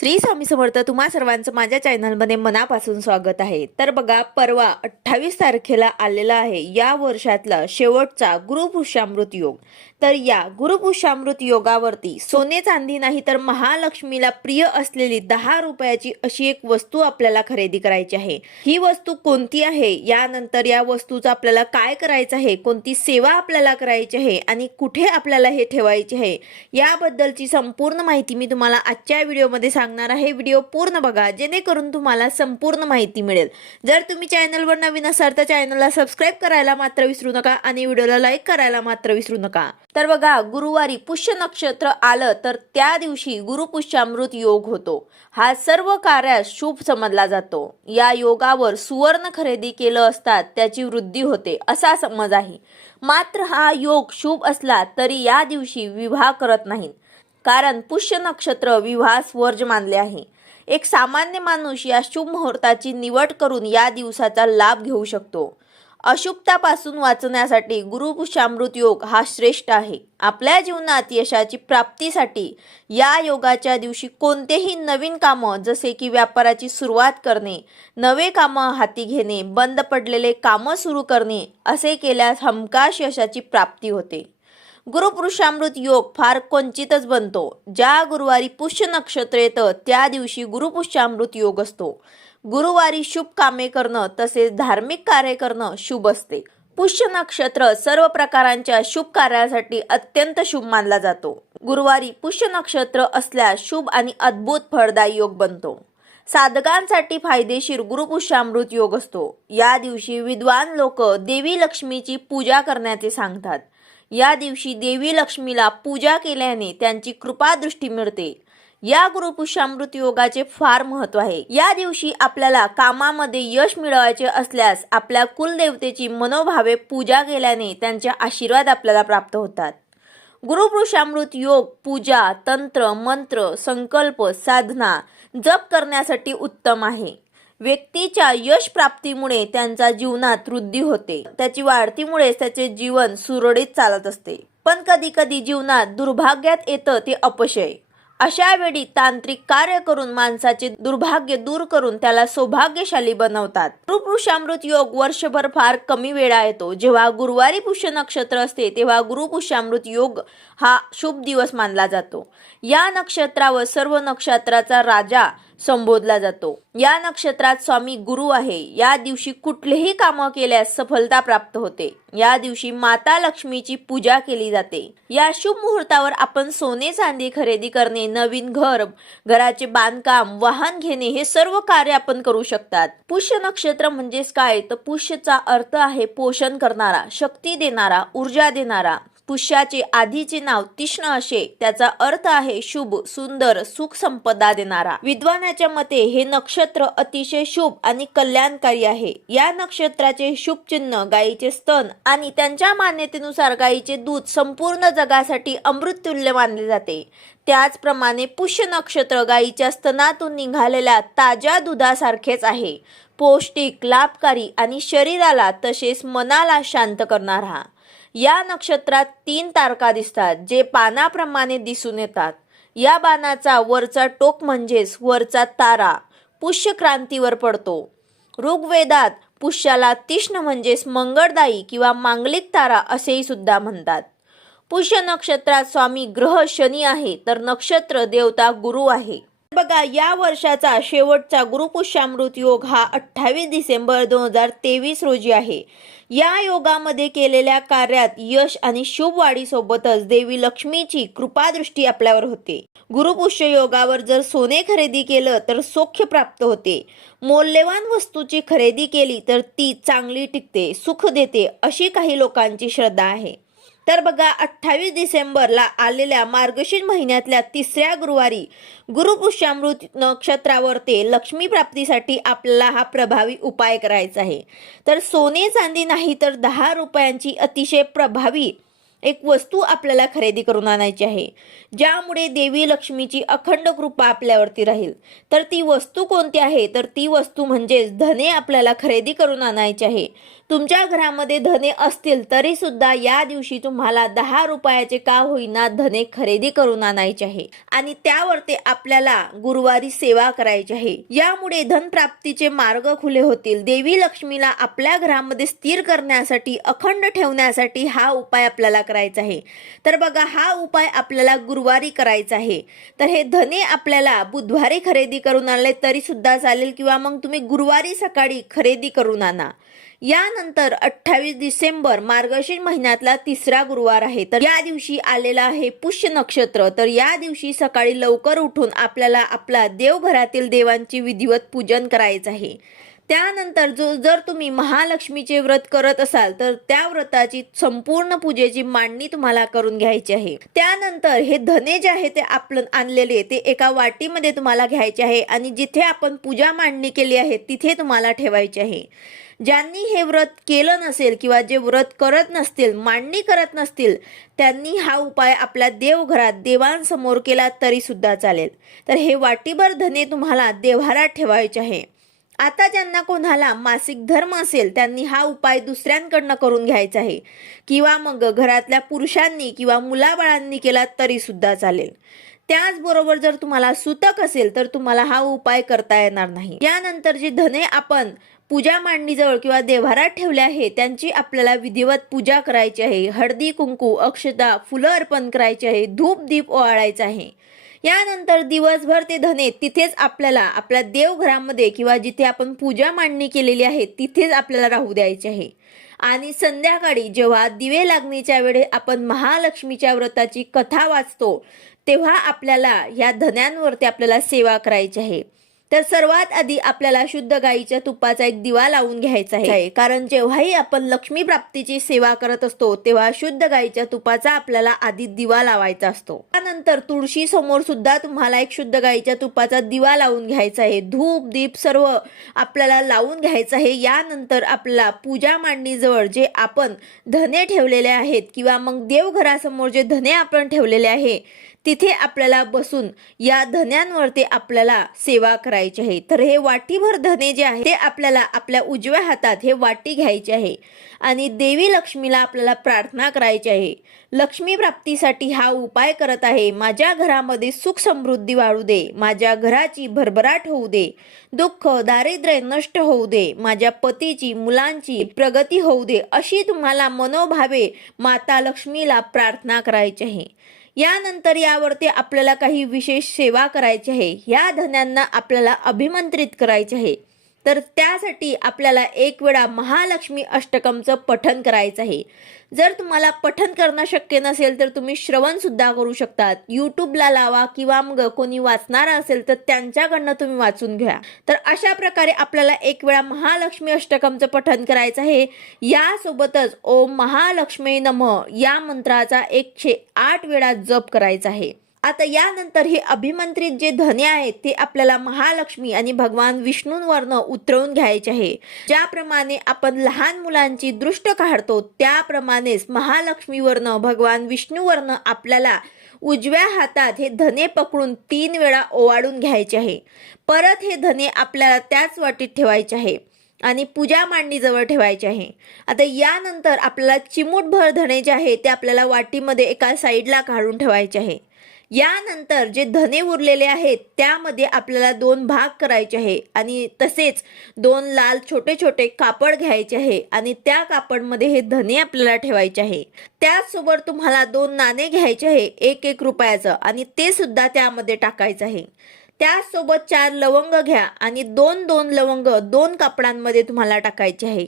श्री स्वामी समर्थ तुम्हा सर्वांचं माझ्या चॅनलमध्ये मनापासून स्वागत आहे. तर बघा परवा अठ्ठावीस तारखेला आलेला आहे या वर्षातला शेवटचा गुरुपुष्यामृत योग. तर या गुरुपुषामृत योगावरती सोने चांदी नाही तर महालक्ष्मीला प्रिय असलेली दहा रुपयाची अशी एक वस्तू आपल्याला खरेदी करायची आहे. ही वस्तू कोणती आहे? यानंतर या वस्तूचं आपल्याला काय करायचं आहे? कोणती सेवा आपल्याला करायची आहे? आणि कुठे आपल्याला हे ठेवायचे आहे? याबद्दलची संपूर्ण माहिती मी तुम्हाला आजच्या व्हिडिओमध्ये सांगणार आहे. व्हिडिओ पूर्ण बघा जेणेकरून तुम्हाला संपूर्ण माहिती मिळेल. जर तुम्ही चॅनलवर नवीन असाल तर चॅनलला सबस्क्राईब करायला मात्र विसरू नका आणि व्हिडिओला लाईक करायला मात्र विसरू नका. तर बघा गुरुवारी पुष्य नक्षत्र आलं तर त्या दिवशी गुरुपुष्यामृत योग होतो. हा सर्व कार्यास शुभ समजला जातो. या योगावर सुवर्ण खरेदी केलं असतात त्याची वृद्धी होते असा समज आहे. मात्र हा योग शुभ असला तरी या दिवशी विवाह करत नाहीत कारण पुष्य नक्षत्र विवाह स्वर्ज मानले आहे. एक सामान्य माणूस या शुभ मुहूर्ताची निवड करून या दिवसाचा लाभ घेऊ शकतो. अशुभतापासून वाचण्यासाठी गुरुपुष्यामृत योग हा श्रेष्ठ आहे. आपल्या जीवनात यशाची प्राप्तीसाठी या योगाच्या दिवशी कोणतेही नवीन कामं जसे की व्यापाराची सुरुवात करणे नवे कामं हाती घेणे बंद पडलेले कामं सुरू करणे असे केल्यास हमकाश यशाची प्राप्ती होते. गुरुपुरुषामृत योग फार क्वचितच बनतो. ज्या गुरुवारी पुष्य नक्षत्र येतं त्या दिवशी गुरुपुष्यामृत योग असतो. गुरुवारी शुभ कामे करणं तसेच धार्मिक कार्य करणं शुभ असते. पुष्य नक्षत्र सर्व प्रकारांच्या शुभ कार्यासाठी अत्यंत शुभ मानला जातो. गुरुवारी पुष्य नक्षत्र असल्यास शुभ आणि अद्भुत फळदायी योग बनतो. साधकांसाठी फायदेशीर गुरुपुष्यामृत योग असतो. या दिवशी विद्वान लोक देवी लक्ष्मीची पूजा करण्याचे सांगतात. या दिवशी देवी लक्ष्मीला पूजा केल्याने त्यांची कृपा दृष्टी मिळते. या गुरुपुष्यामृत योगाचे फार महत्त्व आहे. या दिवशी आपल्याला कामामध्ये यश मिळवायचे असल्यास आपल्या कुलदेवतेची मनोभावे पूजा केल्याने त्यांचे आशीर्वाद आपल्याला प्राप्त होतात. गुरुपुरुषामृत योग पूजा तंत्र मंत्र संकल्प साधना जप करण्यासाठी उत्तम आहे. व्यक्तीच्या यश प्राप्तीमुळे त्यांच्या जीवनात वृद्धी होते. त्याची वाढतीमुळे त्याचे जीवन सुरळीत चालत असते. पण कधी कधी जीवनात दुर्भाग्यात येतं ते अपशय. अशा वेळी तांत्रिक कार्य करून माणसाचे दुर्भाग्य दूर करून त्याला सौभाग्यशाली बनवतात. गुरुपुरुषामृत योग वर्षभर फार कमी वेळा येतो. जेव्हा गुरुवारी पुष्य नक्षत्र असते तेव्हा गुरुपुष्यामृत योग हा शुभ दिवस मानला जातो. या नक्षत्रावर सर्व नक्षत्राचा राजा संबोधला जातो. या नक्षत्रात स्वामी गुरु आहे. या दिवशी कुठलेही कामं केल्यास सफलता प्राप्त होते. या दिवशी माता लक्ष्मीची पूजा केली जाते. या शुभ मुहूर्तावर आपण सोने चांदी खरेदी करणे नवीन घर घराचे बांधकाम वाहन घेणे हे सर्व कार्य आपण करू शकतात. पुष्य नक्षत्र म्हणजेच काय? तर पुष्यचा अर्थ आहे पोषण करणारा शक्ती देणारा ऊर्जा देणारा. पुष्याचे आधीचे नाव तीक्ष्ण असे त्याचा अर्थ आहे शुभ सुंदर सुख संपदा देणारा. विद्वानाच्या मते हे नक्षत्र अतिशय शुभ आणि कल्याणकारी आहे. या नक्षत्राचे शुभ चिन्ह गायीचे स्तन आणि त्यांच्या मान्यतेनुसार गायीचे दूध संपूर्ण जगासाठी अमृततुल्य मानले जाते. त्याचप्रमाणे पुष्य नक्षत्र गायीच्या स्तनातून निघालेल्या ताज्या दुधासारखेच आहे. पौष्टिक लाभकारी आणि शरीराला तसेच मनाला शांत करणारा. या नक्षत्रात तीन तारका दिसतात जे पानाप्रमाणे दिसून येतात. या बाणाचा वरचा टोक म्हणजेच वरचा तारा पुष्य क्रांतीवर पडतो. ऋग्वेदात पुष्याला तीक्ष्ण म्हणजेच मंगळदायी किंवा मांगलिक तारा असेही सुद्धा म्हणतात. पुष्य नक्षत्रात स्वामी ग्रह शनी आहे तर नक्षत्र देवता गुरु आहे. बघा या वर्षाचा शेवटचा गुरुपुष्यामृत योग हा अठ्ठावीस डिसेंबर दोन हजार तेवीस रोजी आहे. या योगामध्ये केलेल्या कार्यात यश आणि शुभ वाढीसोबतच देवी लक्ष्मीची कृपादृष्टी आपल्यावर होते. गुरुपुष्य योगावर जर सोने खरेदी केलं तर सौख्य प्राप्त होते. मौल्यवान वस्तूची खरेदी केली तर ती चांगली टिकते सुख देते अशी काही लोकांची श्रद्धा आहे. तर बघा अठ्ठावीस डिसेंबरला आलेल्या मार्गशीर्ष महिन्यातल्या तिसऱ्या गुरुवारी गुरुपुष्यामृत नक्षत्रावर ते लक्ष्मी प्राप्तीसाठी आपल्याला हा प्रभावी उपाय करायचा आहे. तर सोने चांदी नाही तर दहा रुपयांची अतिशय प्रभावी एक वस्तू आपल्याला खरेदी करून आणायची आहे. ज्यामुळे देवी लक्ष्मीची अखंड कृपा आपल्यावरती राहील. तर ती वस्तू कोणती आहे? तर ती वस्तू म्हणजेच धने आपल्याला खरेदी करून आणायची आहे. तुमच्या घरामध्ये धने असतील तरी सुद्धा या दिवशी तुम्हाला दहा रुपयाचे का होईना धने खरेदी करून आणायचे आहे. आणि त्यावरती आपल्याला गुरुवारी सेवा करायची आहे. यामुळे धनप्राप्तीचे मार्ग खुले होतील. देवी लक्ष्मीला आपल्या घरामध्ये स्थिर करण्यासाठी अखंड ठेवण्यासाठी हा उपाय आपल्याला करायचा आहे. तर बघा हा उपाय आपल्याला गुरुवारी करायचा आहे. तर हे धने आपल्याला बुधवारी खरेदी करून आणले तरी सुद्धा चालेल किंवा मग तुम्ही गुरुवारी सकाळी खरेदी करून आणा. यानंतर अठ्ठावीस डिसेंबर मार्गशीर्ष महिन्यातला तिसरा गुरुवार आहे. तर या दिवशी आलेला आहे पुष्य नक्षत्र. तर या दिवशी सकाळी लवकर उठून आपल्याला आपला देवघरातील देवांची विधिवत पूजन करायचं आहे. त्यानंतर जो जर तुम्ही महालक्ष्मीचे व्रत करत असाल तर त्या व्रताची संपूर्ण पूजेची मांडणी तुम्हाला करून घ्यायची आहे. त्यानंतर हे धने जे आहे ते आपण आणलेले ते एका वाटीमध्ये तुम्हाला घ्यायचे आहे आणि जिथे आपण पूजा मांडणी केली आहे तिथे तुम्हाला ठेवायचे आहे. ज्यांनी हे व्रत केलं नसेल किंवा जे व्रत करत नसतील मांडणी करत नसतील त्यांनी हा उपाय आपल्या देवघरात देवांसमोर केला तरी सुद्धा चालेल. तर हे वाटीभर धने तुम्हाला देव्हारात ठेवायचे आहे. आता ज्यांना कोणाला मासिक धर्म असेल त्यांनी हा उपाय दुसऱ्यांकडनं करून घ्यायचा आहे. किंवा मग घरातल्या पुरुषांनी किंवा मुलाबाळांनी केला तरी सुद्धा चालेल. त्याचबरोबर जर तुम्हाला सुतक असेल तर तुम्हाला हा उपाय करता येणार नाही. यानंतर जी धने आपण पूजा मांडणीजवळ किंवा देव्हारात ठेवले आहे त्यांची आपल्याला विधिवत पूजा करायची आहे. हळदी कुंकू अक्षता फुलं अर्पण करायची आहे. धूप दीप ओवाळायचा आहे. यानंतर दिवसभर ते धने तिथेच आपल्याला आपल्या देवघरामध्ये किंवा जिथे आपण पूजा मांडणी केलेली आहे तिथेच आपल्याला राहू द्यायचे आहे. आणि संध्याकाळी जेव्हा दिवे लागणीच्या वेळी आपण महालक्ष्मीच्या व्रताची कथा वाचतो तेव्हा आपल्याला या धन्यांवरती आपल्याला सेवा करायची आहे. तर सर्वात आधी आपल्याला शुद्ध गाईच्या तुपाचा एक दिवा लावून घ्यायचा आहे. कारण जेव्हाही आपण लक्ष्मी प्राप्तीची सेवा करत असतो तेव्हा शुद्ध गाईच्या तुपाचा आपल्याला आधी दिवा लावायचा असतो. त्यानंतर तुळशी समोर सुद्धा तुम्हाला एक शुद्ध गाईच्या तुपाचा दिवा लावून घ्यायचा आहे. धूप दीप सर्व आपल्याला लावून घ्यायचं आहे. यानंतर आपल्याला पूजा मांडणीजवळ जे आपण धने ठेवलेले आहेत किंवा मग देवघरासमोर जे धने आपण ठेवलेले आहे तिथे आपल्याला बसून या धन्यांवरती आपल्याला सेवा करायची आहे. तर हे वाटीभर धने जे आहे ते आपल्याला आपल्या उजव्या हातात हे वाटी घ्यायचे आहे आणि देवी लक्ष्मीला आपल्याला प्रार्थना करायची आहे. लक्ष्मी प्राप्तीसाठी हा उपाय करत आहे माझ्या घरामध्ये सुख समृद्धी वाढू दे माझ्या घराची भरभराट होऊ दे दुःख दारिद्र्य नष्ट होऊ दे माझ्या पतीची मुलांची प्रगती होऊ दे अशी तुम्हाला मनोभावे माता लक्ष्मीला प्रार्थना करायची आहे. यानंतर यावरती आपल्याला काही विशेष सेवा करायची आहे. या धन्यांना आपल्याला अभिमंत्रित करायचे आहे. तर त्यासाठी आपल्याला एक वेळा महालक्ष्मी अष्टकमचं पठन करायचं आहे. जर तुम्हाला पठन करणं शक्य नसेल तर तुम्ही श्रवणसुद्धा करू शकतात. यूट्यूबला लावा किंवा मग कोणी वाचणारा असेल तर त्यांच्याकडनं तुम्ही वाचून घ्या. तर अशा प्रकारे आपल्याला एक वेळा महालक्ष्मी अष्टकमचं पठन करायचं आहे. यासोबतच ओम महालक्ष्मी नम या मंत्राचा एकशे आठ वेळा जप करायचा आहे. आता यानंतर हे अभिमंत्रित जे धने आहेत ते आपल्याला महालक्ष्मी आणि भगवान विष्णूंवरनं उतरवून घ्यायचे आहे. ज्याप्रमाणे आपण लहान मुलांची दृष्ट काढतो त्याप्रमाणेच महालक्ष्मीवरनं भगवान विष्णूवरनं आपल्याला उजव्या हातात हे धने पकडून तीन वेळा ओवाळून घ्यायचे आहे. परत हे धने आपल्याला त्याच वाटीत ठेवायचे आहे आणि पूजा मांडणीजवळ ठेवायचे आहे. आता यानंतर आपल्याला चिमूटभर धणे जे आहे ते आपल्याला वाटीमध्ये एका साईडला काढून ठेवायचे आहे. यानंतर जे धने उरलेले आहेत त्यामध्ये आपल्याला दोन भाग करायचे आहे. आणि तसेच दोन लाल छोटे छोटे कापड घ्यायचे आहे आणि त्या कापडमध्ये हे धने आपल्याला ठेवायचे आहे. त्याचसोबत तुम्हाला दोन नाणे घ्यायचे आहे एक एक रुपयाचं आणि ते सुद्धा त्यामध्ये टाकायचं आहे. त्याचसोबत चार लवंग घ्या आणि दोन दोन लवंग दोन कापडांमध्ये तुम्हाला टाकायचे आहे.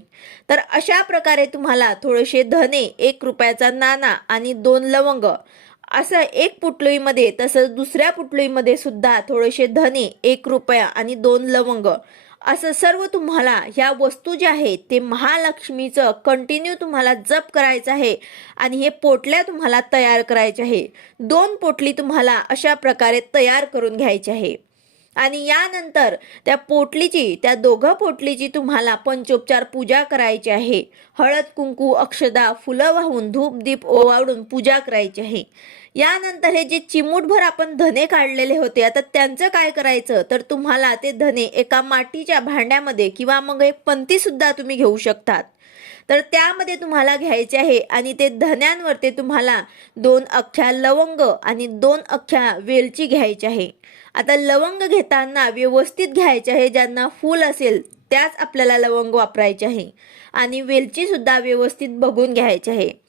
तर अशा प्रकारे तुम्हाला थोडेसे धने एक रुपयाचा नाना आणि दोन लवंग असं एक पुटलोईमध्ये तसंच दुसऱ्या पुटलोईमध्ये सुद्धा थोडेसे धने एक रुपया आणि दोन लवंग असं सर्व तुम्हाला ह्या वस्तू ज्या आहेत ते महालक्ष्मीचं कंटिन्यू तुम्हाला जप करायचं आहे आणि हे पोटल्या तुम्हाला तयार करायचे आहे. दोन पोटली तुम्हाला अशा प्रकारे तयार करून घ्यायचे आहे. आणि यानंतर त्या पोटलीची त्या दोघं पोटलीची तुम्हाला पंचोपचार पूजा करायची आहे. हळद कुंकू अक्षदा फुलं वाहून धूप दीप ओवाळून पूजा करायची आहे. यानंतर हे जे चिमूटभर आपण धने काढलेले होते आता त्यांचं काय करायचं? तर तुम्हाला ते धने एका मातीच्या भांड्यामध्ये किंवा मग एक पंती सुद्धा तुम्ही घेऊ शकतात. तर त्यामध्ये तुम्हाला घ्यायचे आहे आणि ते धन्यांवर ते तुम्हाला दोन अख्ख्या लवंग आणि दोन अख्ख्या वेलची घ्यायची आहे. आता लवंग घेताना व्यवस्थित घ्यायचे आहे ज्यांना फूल असेल त्याच आपल्याला लवंग वापरायचे आहे. आणि वेलची सुद्धा व्यवस्थित बघून घ्यायची आहे.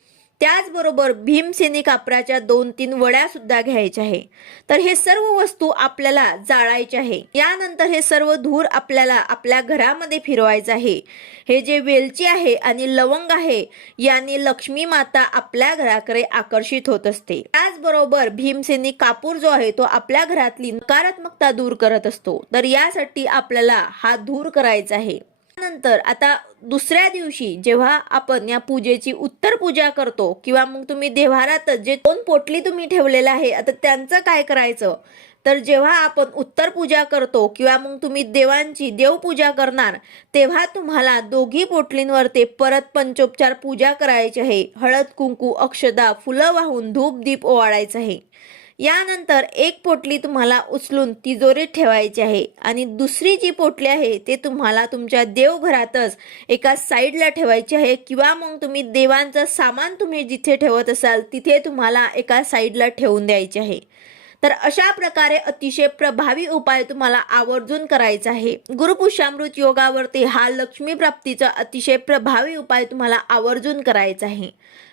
त्याचबरोबर भीमसेनी कापराच्या दोन तीन वड्या सुद्धा घ्यायच्या आहे. तर हे सर्व वस्तू आपल्याला जाळायचे आहे. यानंतर हे सर्व धूर आपल्याला आपल्या घरामध्ये फिरवायचं आहे. हे जे वेलची आहे आणि लवंग आहे याने लक्ष्मी माता आपल्या घराकडे आकर्षित होत असते. त्याचबरोबर भीमसेनी कापूर जो आहे तो आपल्या घरातली नकारात्मकता दूर करत असतो. तर यासाठी आपल्याला हा धूर करायचा आहे. नंतर आता दुसऱ्या दिवशी जेव्हा आपण या पूजेची उत्तर पूजा करतो किंवा मग तुम्ही देव्हारातच जे दोन पोटली तुम्ही ठेवलेलं आहे आता त्यांचं काय करायचं? तर जेव्हा आपण उत्तर पूजा करतो किंवा मग तुम्ही देवांची देवपूजा करणार तेव्हा तुम्हाला दोघी पोटलींवर ते परत पंचोपचार पूजा करायची आहे. हळद कुंकू अक्षदा फुलं वाहून धूप दीप ओवाळायचं आहे. यानंतर एक पोटली तुम्हाला उचलून तिजोरीत ठेवायची आहे आणि दुसरी जी पोटली आहे ते तुम्हाला तुमच्या देवघरातच एका साईडला ठेवायची आहे किंवा मग तुम्ही देवांचं सामान तुम्ही जिथे ठेवत असाल तिथे तुम्हाला एका साईडला ठेवून द्यायचे आहे. तर अशा प्रकारे अतिशय प्रभावी उपाय तुम्हाला आवर्जून करायचा आहे. गुरुपुष्यामृत योगावरती हा लक्ष्मी प्राप्तीचा अतिशय प्रभावी उपाय तुम्हाला आवर्जून करायचा आहे.